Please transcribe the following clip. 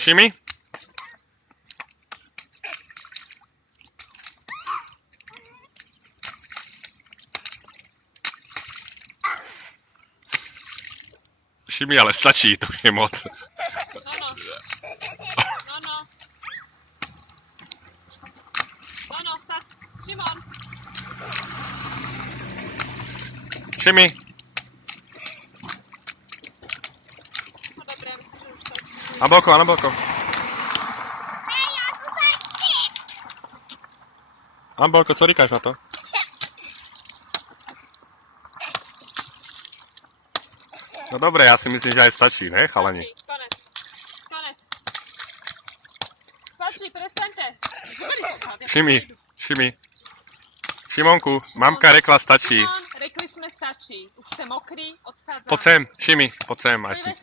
Šimi? Šimi, ale stačí, to už je moc. No, start. Šimon. Šimi? No dobré, myslím, že už stačí. Na balkón, na balkón. Na balkón, co říkáš na to? No dobré, já si myslím, že aj stačí, ne, chalani? Stačí, konec. Konec. Stačí, prestaňte. Šimi. Šimonku, mamka rekla stačí. Šimon, rekli jsme stačí. Už jste mokrý, odchádzame. Poď sem, Šimi, poď sem.